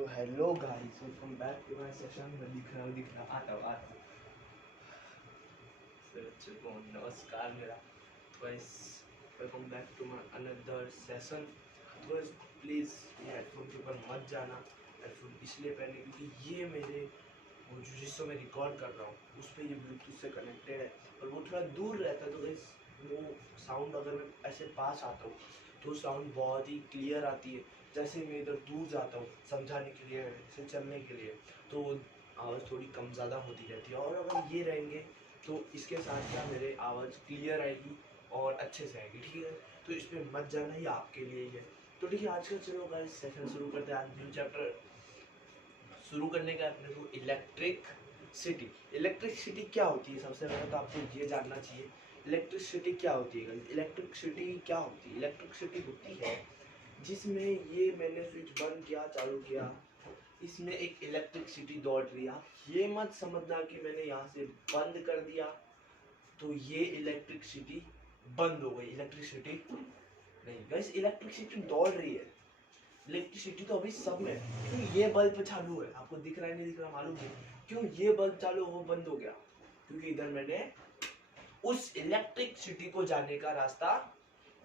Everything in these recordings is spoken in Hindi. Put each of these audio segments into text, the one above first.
तो hello guys, welcome back to my session. दिख रहा आता नमस्कार मेरा। तो guys, welcome back to my another session. तो गाइस प्लीज़ ये हेडफोन के ऊपर मत जाना। हेडफोन इसलिए पहने क्योंकि ये मेरे वो जिससे मैं रिकॉर्ड कर रहा हूँ उस पर ये ब्लूटूथ से कनेक्टेड है और वो थोड़ा दूर रहता है। तो गाइस वो साउंड अगर मैं ऐसे पास आता हूँ तो साउंड बहुत ही क्लियर आती है। जैसे मैं इधर दूर जाता हूँ समझाने के लिए, ऐसे चलने के लिए, तो आवाज़ थोड़ी कम ज़्यादा होती रहती है। और अगर ये रहेंगे तो इसके साथ क्या मेरे आवाज़ क्लियर आएगी और अच्छे से आएगी, ठीक है। तो इसमें मत जाना, ही आपके लिए ही है। तो ठीक है, आज का चलो गाइस सेशन शुरू करते हैं। आज न्यू चैप्टर शुरू करने का अपने को इलेक्ट्रिसिटी। इलेक्ट्रिसिटी क्या होती है, सबसे पहले तो आपको ये जानना चाहिए इलेक्ट्रिसिटी क्या होती है। इलेक्ट्रिसिटी क्या होती है? इलेक्ट्रिसिटी होती है जिसमें ये मैंने स्विच बंद किया, चालू किया, इसमें एक इलेक्ट्रिसिटी दौड़ रही है। ये मत समझना कि मैंने यहाँ से बंद कर दिया तो ये इलेक्ट्रिसिटी बंद हो गई। इलेक्ट्रिसिटी नहीं गाइस, इलेक्ट्रिसिटी दौड़ रही है। इलेक्ट्रिसिटी तो अभी सब में है। क्यों ये बल्ब चालू है, आपको दिख रहा है नहीं दिख रहा मालूम नहीं। क्यों ये बल्ब चालू वो बंद हो गया? क्योंकि इधर मैंने उस इलेक्ट्रिसिटी को जाने का रास्ता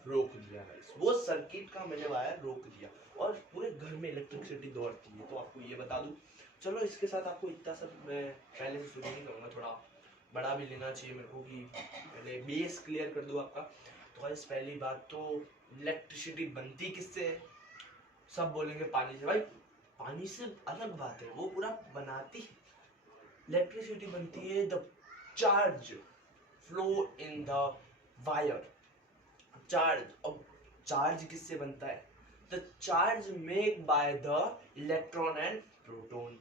रोक दिया गाइस। वो सर्किट का मैंने वायर रोक दिया और पूरे घर में इलेक्ट्रिसिटी दौड़ती है। तो आपको ये बता दूं। चलो इसके साथ आपको इतना सब मैं पहले से शुरू नहीं करूँगा, थोड़ा बड़ा भी लेना चाहिए मेरे को कि पहले बेस क्लियर कर दूं आपका। तो गाइस पहली बात तो इलेक्ट्रिसिटी बनती किससे है? सब बोलेंगे पानी से। भाई पानी से अलग बात है, वो पूरा बनाती है। इलेक्ट्रिसिटी बनती है the charge flow in the wire. Charge, अब चार्ज किससे बनता है? The charge make by the electron and proton.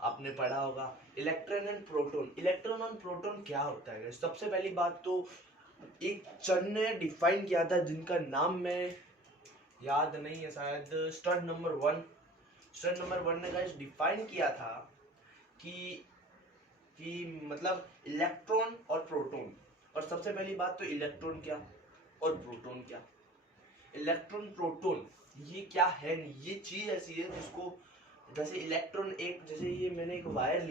आपने पढ़ा होगा इलेक्ट्रॉन एंड प्रोटॉन। इलेक्ट्रॉन और प्रोटॉन क्या होता है? सबसे पहली बात तो एक चर ने डिफाइन किया था जिनका नाम मैं याद नहीं है, शायद स्टड नंबर 1। स्टड नंबर 1 ने गाइस डिफाइन किया था कि मतलब इलेक्ट्रॉन और प्रोटॉन। और सबसे पहली बात तो इलेक्ट्रॉन क्या और प्रोटॉन क्या। इलेक्ट्रॉन प्रोटॉन ये क्या है नहीं, ये चीज ऐसी है जिसको, जैसे इलेक्ट्रॉन एक, जैसे ये मैंने एक वायर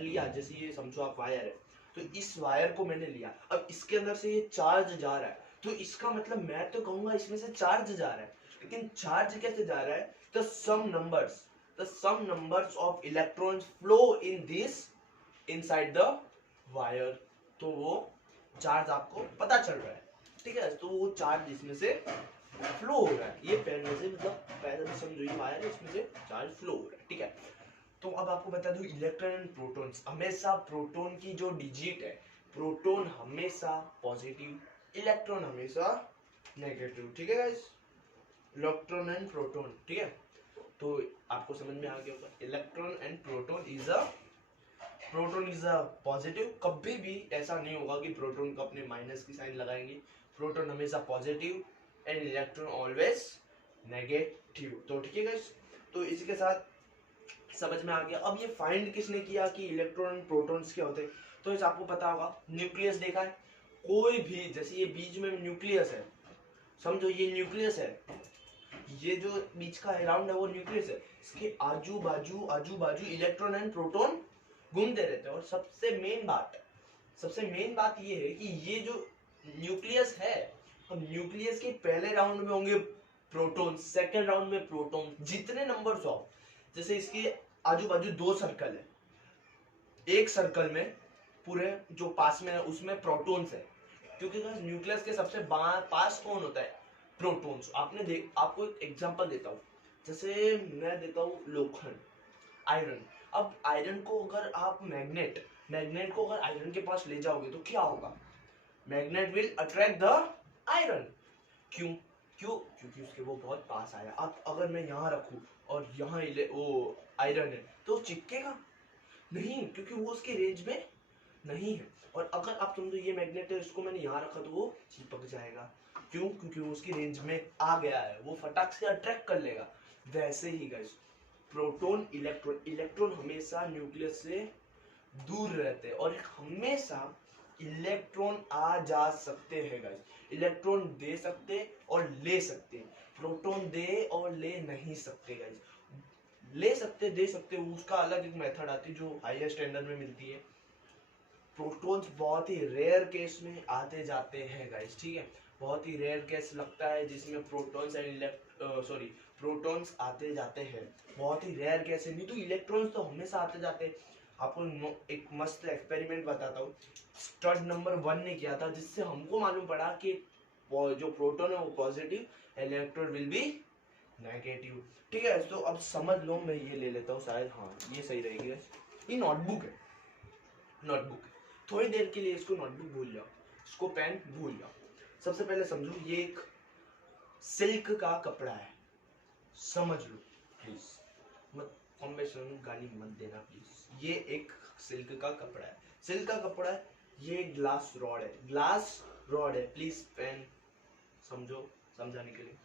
लिया, जैसे ये समझो आप वायर है, तो इस वायर को मैंने लिया, अब इसके अंदर से ये चार्ज जा रहा है, तो इसका मतलब मैं तो कहूंगा इसमें से चार्ज जा रहा है। लेकिन चार्ज कैसे जा रहा है? The some numbers of electrons flow in this inside the wire. तो वो चार्ज आपको पता चल रहा है, ठीक है। तो वो चार्ज इसमें से फ्लो हो रहा है, ये पहले से मतलब पहले से समझो ये वायर है, इसमें से चार्ज फ्लो हो रहा है, ठीक है। तो अब आपको बता दूं इलेक्ट्रॉन एंड प्रोटॉन्स, हमेशा प्रोटॉन की जो डिजिट है, प्रोटॉन हमेशा पॉजिटिव, इलेक्ट्रॉन हमेशा नेगेटिव, ठीक है गाइस। इलेक्ट्रॉन एंड प्रोटॉन, ठीक है। तो आपको समझ में आ गया होगा electron and proton is a positive. कभी भी ऐसा नहीं होगा कि प्रोटॉन को अपने माइनस की साइन लगाएंगे। प्रोटॉन हमेशा positive and electron always negative. तो ठीक है गाइस, तो इसके साथ समझ में आ गया। अब ये फाइंड किसने किया कि इलेक्ट्रॉन प्रोटॉन्स क्या होते हैं? तो इस आपको पता होगा, न्यूक्लियस देखा है कोई भी, जैसे ये बीच में न्यूक्लियस है, समझो ये न्यूक्लियस है, ये जो बीच का अराउंड है वो न्यूक्लियस है, इसके आजू बाजू इलेक्ट्रॉन एंड प्रोटॉन घूमते रहते हैं। और सबसे मेन बात ये है कि ये जो न्यूक्लियस है, अब न्यूक्लियस के पहले राउंड में होंगे प्रोटॉन, सेकंड राउंड में प्रोटॉन, जितने नंबर्स ऑफ, जैसे इसके आजू बाजू 2 सर्कल है, एक सर्कल में पूरे जो पास में है उसमें प्रोटॉन्स है, क्योंकि न्यूक्लियस के सबसे पास कौन होता है? प्रोटॉन्स। आपको एक एग्जांपल देता हूँ, जैसे मैं देता हूँ लोखंड, आयरन। अब आयरन को अगर आप मैग्नेट को अगर आयरन के पास ले जाओगे तो क्या होगा? Magnet will attract the iron. क्यों? क्योंकि उसके वो बहुत पास आया। अब अगर मैं यहाँ रखूं और यहाँ वो आयरन है तो चिपकेगा नहीं, क्योंकि वो उसके रेंज में नहीं है। और अगर आप समझो ये मैग्नेट है, इसको मैंने यहाँ रखा तो वो चिपक जाएगा। क्यों? क्योंकि वो उसकी रेंज में आ गया है, वो फटाक से अट्रैक्ट कर लेगा। वैसे ही गाइस प्रोटॉन इलेक्ट्रॉन हमेशा न्यूक्लियस से दूर रहते हैं और हमेशा इलेक्ट्रॉन आ जा सकते हैं गाइस। इलेक्ट्रॉन दे सकते और ले सकते, प्रोटॉन दे और ले नहीं सकते गाइस। ले सकते दे सकते हो, उसका अलग एक मेथड आती है जो हायर स्टैंडर्ड में मिलती है। प्रोटॉन्स बहुत ही रेयर केस में आते जाते हैं गाइस, ठीक है, बहुत ही रेयर केस लगता है जिसमें प्रोटॉन्स एंड प्रोटॉन्स आते जाते हैं, बहुत ही रेयर केस है, नहीं तो इलेक्ट्रॉन्स तो हमेशा आते जाते हैं। आपको एक मस्त एक्सपेरिमेंट बताता हूँ, स्टड नंबर 1 ने किया था, जिससे हमको मालूम पड़ा कि जो प्रोटॉन है वो positive, electron will be negative, ठीक है। तो अब समझ लो, मैं ये ले लेता हूँ शायद, हाँ ये सही रहेगी। ये नोटबुक है, नोटबुक थोड़ी देर के लिए इसको नोटबुक भूल जाओ, इसको पेन भूल जाओ। सबसे पहले समझो, ये एक सिल्क का कपड़ा है, समझ लो प्लीज, मत कॉम्बिनेशन गाली मत देना प्लीज। ये एक सिल्क का कपड़ा है, सिल्क का कपड़ा है, ये ग्लास रॉड है, ग्लास रॉड है, प्लीज पेन समझो, समझाने के लिए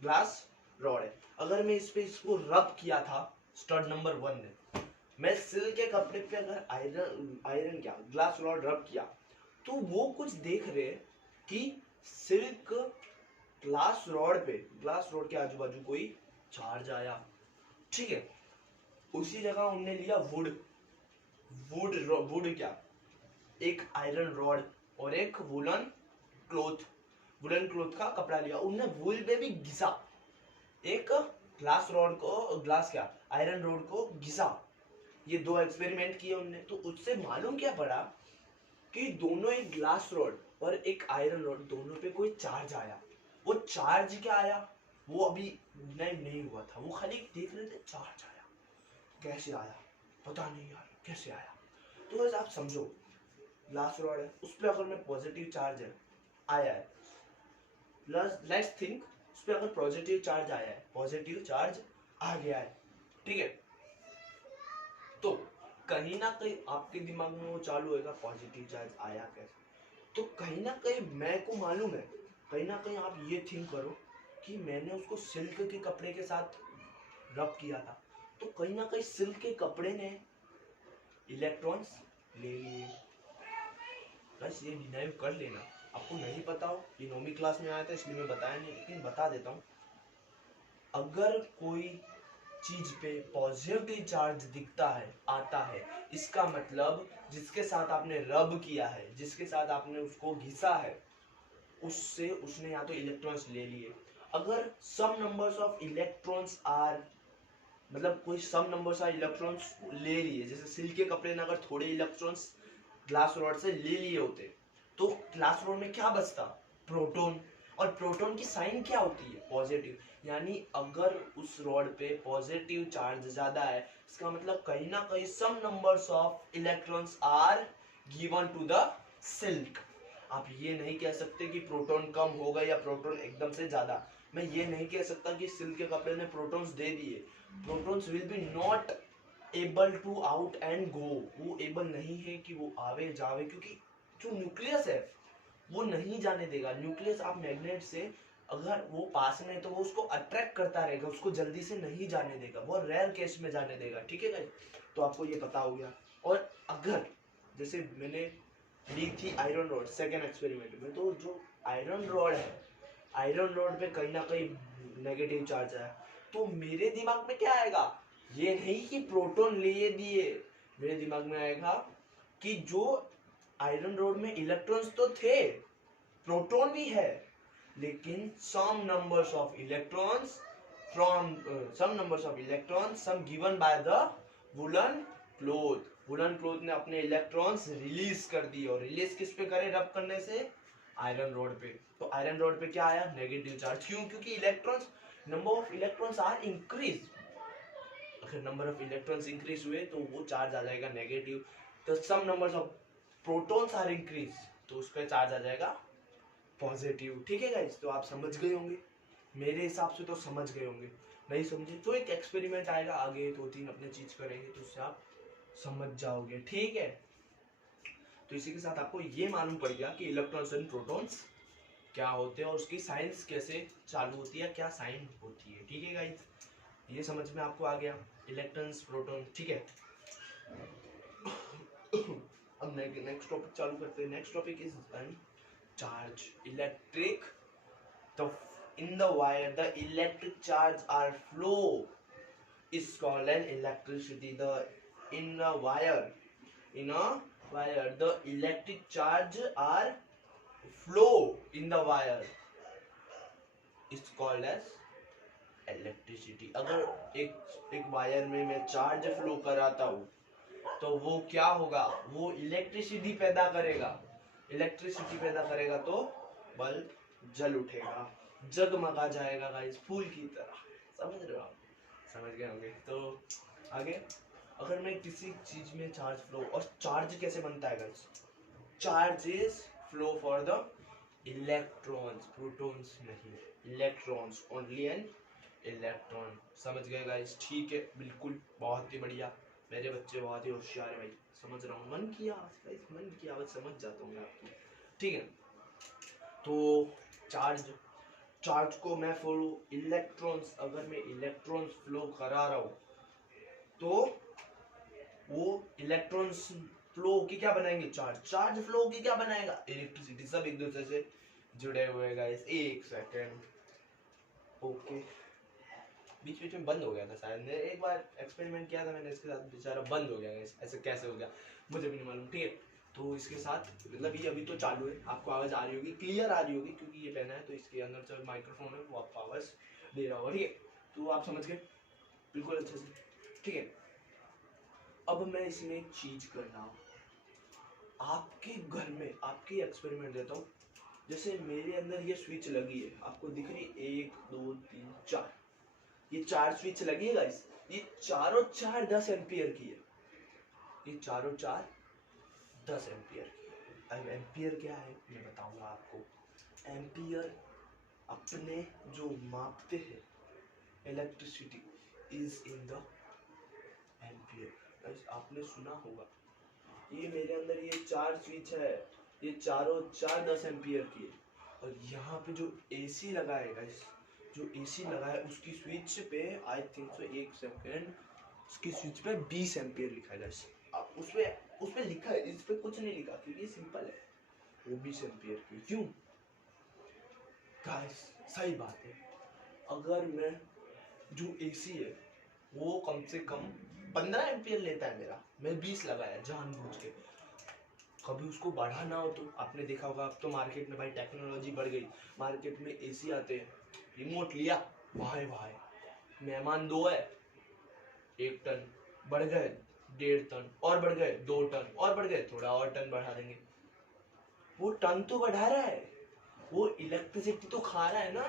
ग्लास रॉड है। अगर मैं इस पे इसको रब किया था स्टड नंबर 1 ने, मैं सिल्क के कपड़े पे अगर आयरन क्या ग्लास रॉड रब किया, तो वो कुछ देख रहे कि सिल्क ग्लास रॉड पे, ग्लास रॉड के आजू बाजू कोई चार्ज आया, ठीक है। उसी जगह उन्होंने लिया वुड, वुड क्या, एक आयरन रॉड और एक वुलन क्लॉथ का कपड़ा लिया, उन्होंने वुल पे भी घिसा, एक ग्लास रॉड को, ग्लास क्या आयरन रॉड को घिसा। ये दो एक्सपेरिमेंट किए उनने, तो उससे मालूम क्या पड़ा कि दोनों, एक ग्लास रॉड और एक आयरन रॉड, दोनों पे कोई चार्ज आया। वो चार्ज क्या आया वो अभी नहीं हुआ था, वो खाली देख रहे थे चार्ज आया, कैसे आया पता नहीं यार कैसे आया। तो बस आप समझो, ग्लास रॉड है, उस पर अगर मैं पॉजिटिव चार्ज है आया है, प्लस लेट्स थिंक उस पर अगर पॉजिटिव चार्ज आया है, पॉजिटिव चार्ज आ गया है, ठीक है, तो कहीं ना कहीं आपके दिमाग में वो चालू होगा पॉजिटिव चार्ज आया कैसे। तो कहीं ना कहीं मैं को मालूम है, कहीं ना कहीं आप ये थिंक करो कि मैंने उसको सिल्क के कपड़े के साथ रब किया था, तो कहीं ना कहीं सिल्क के कपड़े ने इलेक्ट्रॉन्स ले लिए। बस ये डिनाइव कर लेना, आपको नहीं पता हो, ये 9वीं क्लास में आया था इसलिए मैं बताया नहीं, लेकिन बता देता हूँ, अगर कोई चीज पे पॉजिटिव चार्ज दिखता है, आता है, इसका मतलब जिसके साथ आपने रब किया है, जिसके साथ आपने उसको घिसा है, उससे उसने या तो इलेक्ट्रॉन्स ले लिए। अगर some numbers of electrons are, मतलब कोई सम नंबर्स आर इलेक्ट्रॉन्स ले लिए, जैसे सिल्क के कपड़े ने अगर थोड़े इलेक्ट्रॉन्स ग्लास रॉड से ले लिए होते, तो ग्लास रॉड में क्या बचता, प्रोटॉन, और प्रोटॉन की साइन क्या होती है, पॉजिटिव। यानी अगर उस रॉड पे पॉजिटिव चार्ज ज्यादा है, इसका मतलब कहीं ना कहीं some numbers of electrons are given to the silk. आप ये नहीं कह सकते कि प्रोटॉन कम होगा या प्रोटॉन एकदम से ज्यादा, मैं ये नहीं कह सकता कि सिल्क के कपड़े ने प्रोटॉन्स दे दिए, protons will be not able to out and go, वो एबल नहीं है कि वो आवे जावे, क्योंकि जो न्यूक्लियस है वो नहीं जाने देगा। न्यूक्लियस आप मैग्नेट से अगर वो पास में है तो वो उसको अट्रैक्ट करता रहेगा, उसको जल्दी से नहीं जाने देगा, बहुत रेयर केस में जाने देगा, ठीक है गाइस। तो आपको ये पता हो गया। और अगर जैसे मैंने ली थी आयरन रॉड सेकेंड एक्सपेरिमेंट में, तो जो आयरन रॉड है, आयरन रॉड पे कहीं ना कहीं नेगेटिव चार्ज आया, तो मेरे दिमाग में क्या आएगा, ये नहीं कि प्रोटॉन ले दिए, मेरे दिमाग में आएगा कि जो आयरन रॉड में इलेक्ट्रॉन्स तो थे, प्रोटॉन भी है, लेकिन some numbers of electrons from some numbers of electrons some given by the woollen cloth, woollen cloth ने अपने इलेक्ट्रॉन्स रिलीज कर दिए, और रिलीज किस पे करे, रब करने से आयरन रॉड पे। तो आयरन रॉड पे क्या आया, नेगेटिव चार्ज, क्यों, क्योंकि electrons, number of electrons are increase, अगर नंबर ऑफ इलेक्ट्रॉन्स इंक्रीज हुए तो वो चार्ज आ जाएगा नेगेटिव। तो some numbers of protons are increase, तो उस पर चार्ज आ जाएगा पॉजिटिव, ठीक है गाइस। तो आप समझ गए होंगे, मेरे हिसाब से तो समझ गए होंगे, नहीं समझे तो एक एक्सपेरिमेंट आएगा आगे, 2-3 अपने चीज करेंगे तो उससे आप समझ जाओगे, ठीक है। तो इसी के साथ आपको ये मालूम पड़ गया कि इलेक्ट्रॉन्स एंड प्रोटॉन्स क्या होते हैं और उसकी साइंस कैसे चालू होती है, क्या साइन होती है, ठीक है गाइस। ये समझ में आपको आ गया, इलेक्ट्रॉन्स प्रोटॉन, ठीक है। अब नेक्स्ट टॉपिक चालू करते हैं। Next topic is charge, electric. The in the wire the electric charge are flow is called an electricity. In a wire, the electric charge are flow in the wire is called as electricity. अगर एक वायर में मैं चार्ज फ्लो कराता हूँ तो वो क्या होगा, वो इलेक्ट्रिसिटी पैदा करेगा। इलेक्ट्रिसिटी पैदा करेगा तो बल्ब जल उठेगा, जगमगा जाएगा गाइस, फूल की तरह। समझ रहे हो आप? समझ गए होंगे। तो आगे, अगर मैं किसी चीज में चार्ज फ्लो, और चार्ज कैसे बनता है guys? Charge is flow for the electrons, protons नहीं, इलेक्ट्रॉन्स, ओनली एन इलेक्ट्रॉन। समझ गए गाइस? ठीक है, बिल्कुल, बहुत ही बढ़िया। मेरे बच्चे बहुत ही होशियार है भाई, समझ रहा हूँ। मन की आवाज समझ जाता हूँ मैं आपकी। ठीक है, तो चार्ज को मैं फ्लो इलेक्ट्रॉन्स, अगर मैं इलेक्ट्रॉन्स फ्लो करा रहा हूँ तो वो इलेक्ट्रॉन्स फ्लो की क्या बनाएंगे? चार्ज फ्लो की क्या बनाएगा? इलेक्ट्रिसिटी। सब एक दूसरे से जुड़े हुए हैं गाइस। एक सेकेंड, ओके, बीच में बंद हो गया था शायद। मैं एक बार एक्सपेरिमेंट किया था मैंने इसके साथ, बेचारा बंद हो गया गाइस। ऐसे कैसे हो गया मुझे भी नहीं मालूम। ठीक है, तो इसके साथ मतलब ये अभी तो चालू है, आपको आवाज आ रही होगी, क्लियर आ रही होगी, क्योंकि ये पहना है तो इसके अंदर जो माइक्रोफोन है वो आपको आवाज दे रहा होगा। ठीक है, तो आप समझ गए बिल्कुल अच्छे से। ठीक है, अब मैं इसमें एक चीज कर रहा हूँ आपके घर में, आपके एक्सपेरिमेंट देता हूँ। जैसे मेरे अंदर ये स्विच लगी है, आपको दिख रही है, 1 2 3 4, ये 4 स्विच लगी है गाइस। ये चारों 4 10 एम्पियर की है, ये चारों 4 10 एम्पियर की है। अब एम्पियर क्या है मैं बताऊंगा आपको। एम्पियर अपने जो मापते हैं electricity is in the ampere. Guys आपने सुना होगा, ये मेरे अंदर ये 4 स्विच है, ये चारों 4 10 एम्पियर की है। और यहाँ पे जो एसी लगा है गाइस, जो एसी लगा है उसकी स्विच पे आई थिंक सो, एक सेकेंड, उसकी स्विच पे 20 एम्पियर लिखा है गाइस। अब उसपे लिखा है, इस पे कुछ नहीं लिखा क्योंकि सिंपल है, वो 20 एम्पियर की। क्यों गाइस? सही बात है, अगर मैं जो एसी है वो कम से कम 15 एम्पियर लेता है मेरा, मैं 20 लगाया जानबूझ के, कभी उसको बढ़ा ना हो तो। आपने देखा होगा, अब तो मार्केट में भाई टेक्नोलॉजी बढ़ गई, मार्केट में एसी आते हैं, रिमोट लिया, भाई मेहमान 2 है, 1 टन बढ़ गए, 1.5 टन और बढ़ गए, 2 टन और बढ़ गए, थोड़ा और टन बढ़ा देंगे। वो टन तो बढ़ा रहा है, वो इलेक्ट्रिसिटी तो खा रहा है ना।